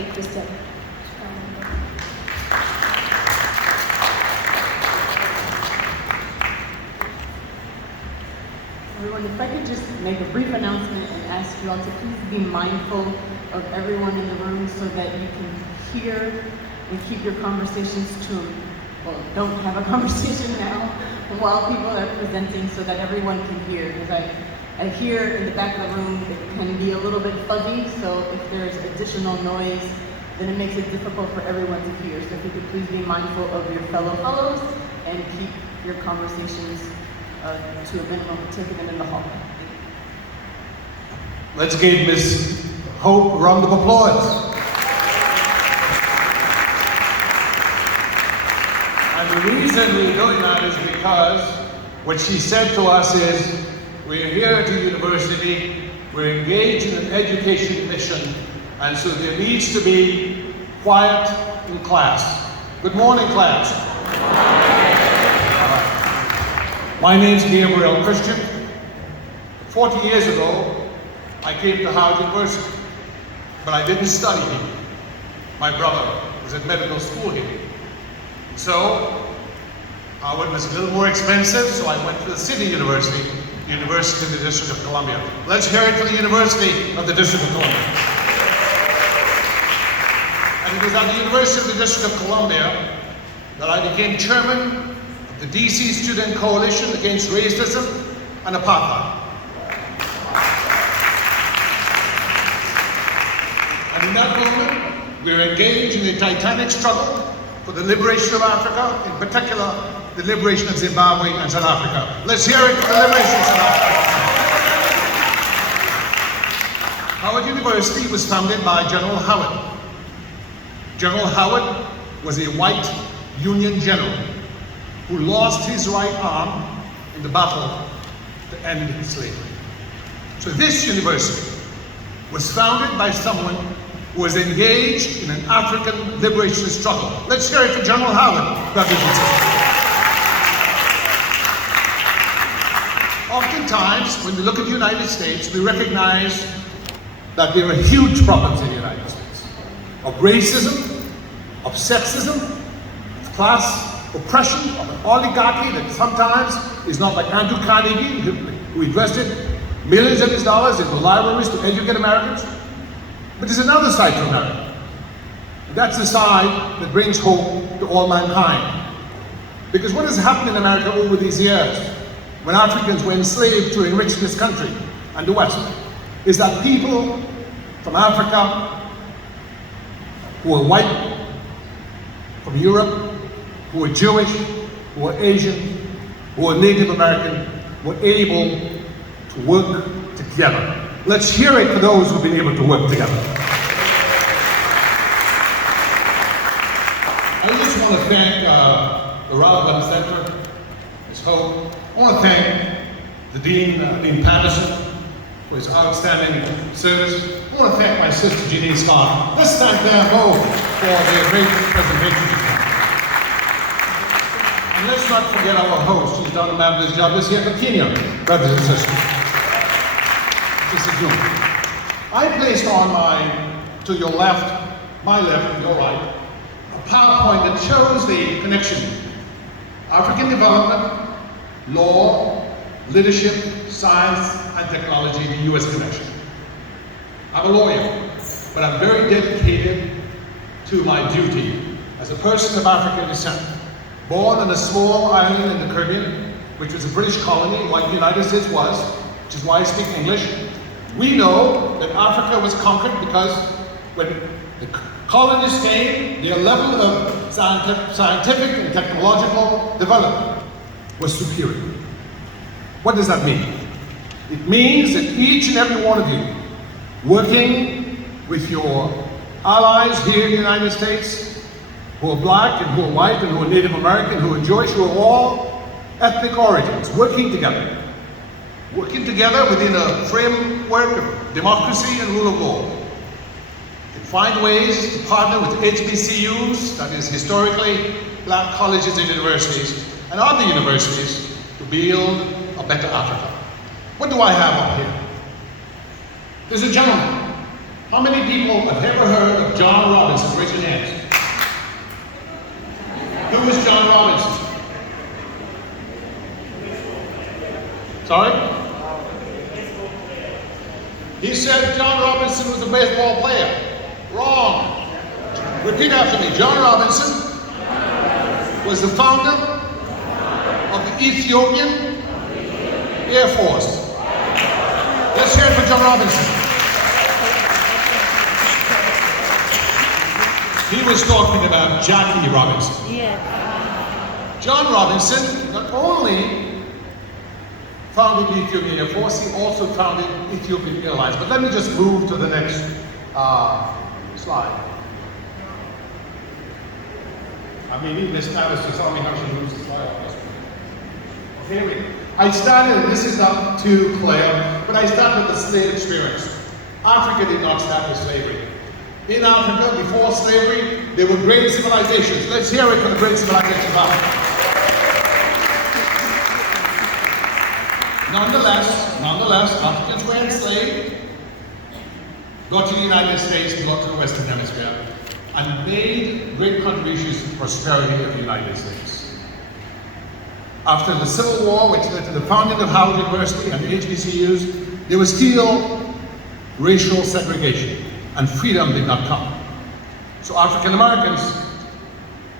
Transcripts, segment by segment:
Gabriel Christian. Everyone, if I could just make a brief announcement and ask you all to please be mindful of everyone in the room so that you can hear and keep your conversations to, well, don't have a conversation now while people are presenting so that everyone can hear. Because I hear in the back of the room it can be a little bit fuzzy, so if there's additional noise, then it makes it difficult for everyone to hear. So if you could please be mindful of your fellow fellows and keep your conversations to a minimum, taking them in the hallway. Let's give Ms. Hope a round of applause. And the reason we're doing that is because what she said to us is, we're here at the university, we're engaged in an education mission, and so there needs to be quiet in class. Good morning, class. My name's Gabriel Christian. 40 years ago, I came to Howard University, but I didn't study here. My brother was at medical school here. So, Howard was a little more expensive, so I went to the city university, the University of the District of Columbia. Let's hear it for the University of the District of Columbia. And it was at the University of the District of Columbia that I became chairman the DC Student Coalition Against Racism and Apartheid. And in that moment, we were engaged in the titanic struggle for the liberation of Africa, in particular, the liberation of Zimbabwe and South Africa. Let's hear it for the liberation of South Africa. Howard University was founded by General Howard. General Howard was a white Union general who lost his right arm in the battle to end slavery. So this university was founded by someone who was engaged in an African liberation struggle. Let's hear it for General Howard, brothers and sisters. Oftentimes, when we look at the United States, we recognize that there are huge problems in the United States. Of racism, of sexism, of class oppression, of an oligarchy that sometimes is not like Andrew Carnegie, who invested millions of his dollars into libraries to educate Americans. But there's another side to America. And that's the side that brings hope to all mankind. Because what has happened in America over these years, when Africans were enslaved to enrich this country and the West, is that people from Africa who are white, from Europe, who are Jewish, who are Asian, who are Native American, were able to work together. Let's hear it for those who've been able to work together. I just want to thank the Rowland Center, Ms. Hope. I want to thank the Dean, Dean Patterson, for his outstanding service. I want to thank my sister, Jeanine Scott. Let's thank them both for their great presentation. And let's not forget our host. She's done a marvelous job this year for Kenya, brothers and sisters. Sister June. I placed on to your left, my left, and your right, a PowerPoint that shows the connection. African development, law, leadership, science, and technology, the US connection. I'm a lawyer, but I'm very dedicated to my duty as a person of African descent. Born on a small island in the Caribbean, which was a British colony, like the United States was, which is why I speak English. We know that Africa was conquered because when the colonists came, their level of scientific and technological development was superior. What does that mean? It means that each and every one of you, working with your allies here in the United States, who are black and who are white and who are Native American, who are Jewish, who are all ethnic origins, working together within a framework of democracy and rule of law. You can find ways to partner with HBCUs, that is historically black colleges and universities, and other universities to build a better Africa. What do I have up here? There's a gentleman. How many people have ever heard of John Sorry? He said John Robinson was a baseball player. Wrong. Repeat after me. John Robinson was the founder of the Ethiopian Air Force. Let's hear it for John Robinson. He was talking about Jackie Robinson. Yeah. John Robinson not only founded the Ethiopian Air Force, he also founded Ethiopian Airlines. But let me just move to the next slide. I may need Miss Alice to tell me how she moves the slide. Okay, wait. I started, and this is not too clear, but I started with the slave experience. Africa did not start with slavery. In Africa, before slavery, there were great civilizations. Let's hear it from the great civilizations of Africa. Nonetheless, Africans were enslaved, got to the United States, got to the Western Hemisphere, and made great contributions to the prosperity of the United States. After the Civil War, which led to the founding of Howard University and HBCUs, there was still racial segregation, and freedom did not come. So African Americans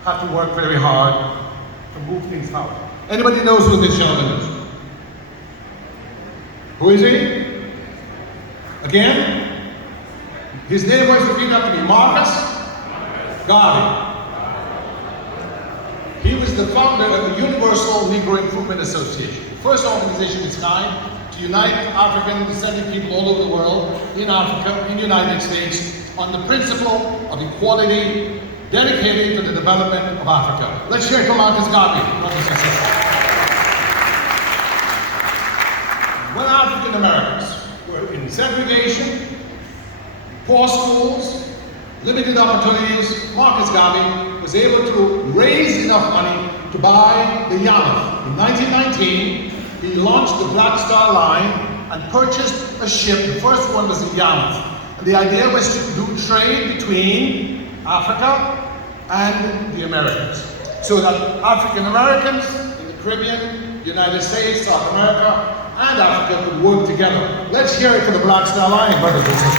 had to work very hard to move things forward. Anybody knows who this gentleman is? Who is he? Again? His name was, repeat after me, Marcus Garvey. He was the founder of the Universal Negro Improvement Association, the first organization of its kind to unite African descended people all over the world, in Africa, in the United States, on the principle of equality dedicated to the development of Africa. Let's hear it from Marcus Garvey, brothers and sisters. When African Americans were in segregation, poor schools, limited opportunities, Marcus Garvey was able to raise enough money to buy the Yarmouth. In 1919, he launched the Black Star Line and purchased a ship. The first one was in Yarmouth. And the idea was to do trade between Africa and the Americans, so that African Americans in the Caribbean, United States, South America, and Africa could work together. Let's hear it for the Black Star Line, brothers and sisters.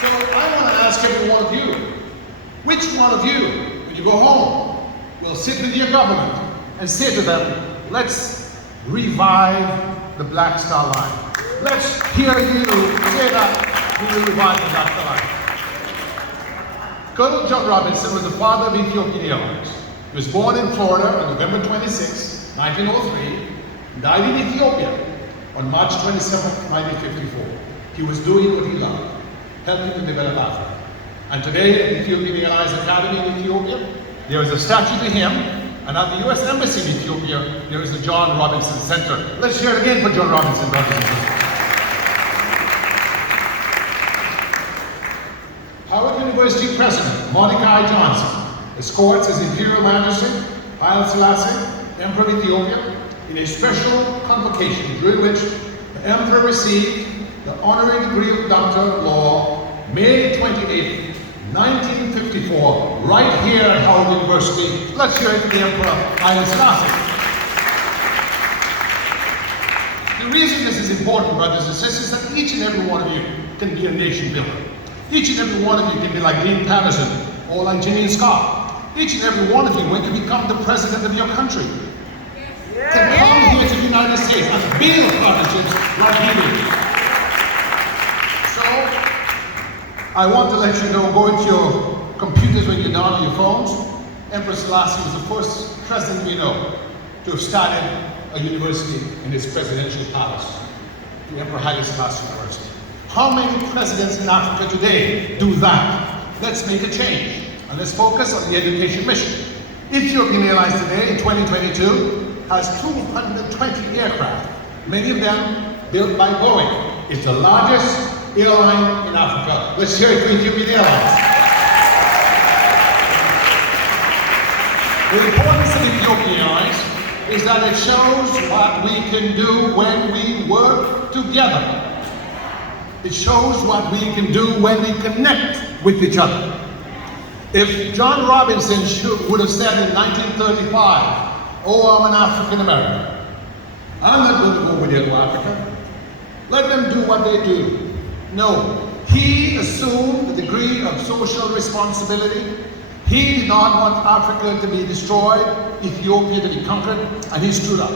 So I want to ask every one of you, which one of you, when you go home, will sit with your government and say to them, let's revive the Black Star Line. Let's hear you say that we will revive the Black Star Line. Colonel John Robinson was the father of Ethiopian Airlines. He was born in Florida on November 26, 1903, and died in Ethiopia on March 27, 1954. He was doing what he loved, helping to develop Africa. And today at the Ethiopian Airlines Academy in Ethiopia, there is a statue to him, and at the U.S. Embassy in Ethiopia, there is the John Robinson Center. Let's hear it again for John Robinson, brothers and sisters. Howard University President Mordecai Johnson escorts His Imperial Majesty Haile Selassie, Emperor of Ethiopia, in a special convocation during which the Emperor received the honorary degree of Doctor of Law May 28, 1954, right here at Howard University. Let's hear it for the Emperor Haile Selassie. The reason this is important, brothers and sisters, is that each and every one of you can be a nation builder. Each and every one of you can be like Dean Patterson or like Gillian Scott. Each and every one of you, when you become the president of your country, can come here to the United States and build partnerships like he did. So, I want to let you know, go into your computers when you're down on your phones. Emperor Selassie was the first president we know to have started a university in his presidential palace, the Emperor Haile Selassie University. How many presidents in Africa today do that? Let's make a change, and let's focus on the education mission. Ethiopian Airlines today, in 2022, has 220 aircraft, many of them built by Boeing. It's the largest airline in Africa. Let's hear it for Ethiopian Airlines. The importance of Ethiopian Airlines is that it shows what we can do when we work together. It shows what we can do when we connect with each other. If John Robinson would have said in 1935, oh, I'm an African American. I'm not going to go over there to Africa. Let them do what they do. No, he assumed the degree of social responsibility. He did not want Africa to be destroyed, Ethiopia to be conquered, and he stood up.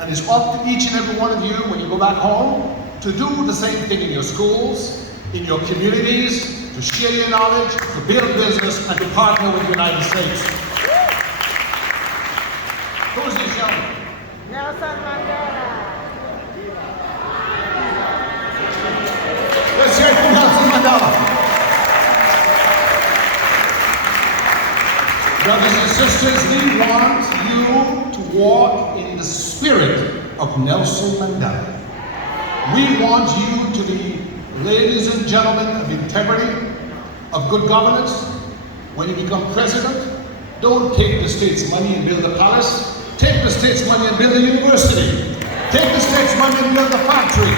And it's up to each and every one of you when you go back home to do the same thing in your schools, in your communities, to share your knowledge, to build business, and to partner with the United States. Who's this gentleman? Nelson Mandela. Let's hear it from Nelson Mandela. Brothers and sisters, we want you to walk in the spirit of Nelson Mandela. We want you to be ladies and gentlemen of integrity, of good governance. When you become president, don't take the state's money and build a palace. Take the state's money and build a university. Take the state's money and build a factory.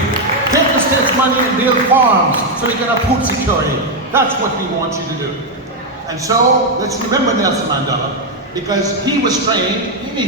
Take the state's money and build farms so you can have food security. That's what we want you to do. And so, let's remember Nelson Mandela, because he was trained in Ethiopia.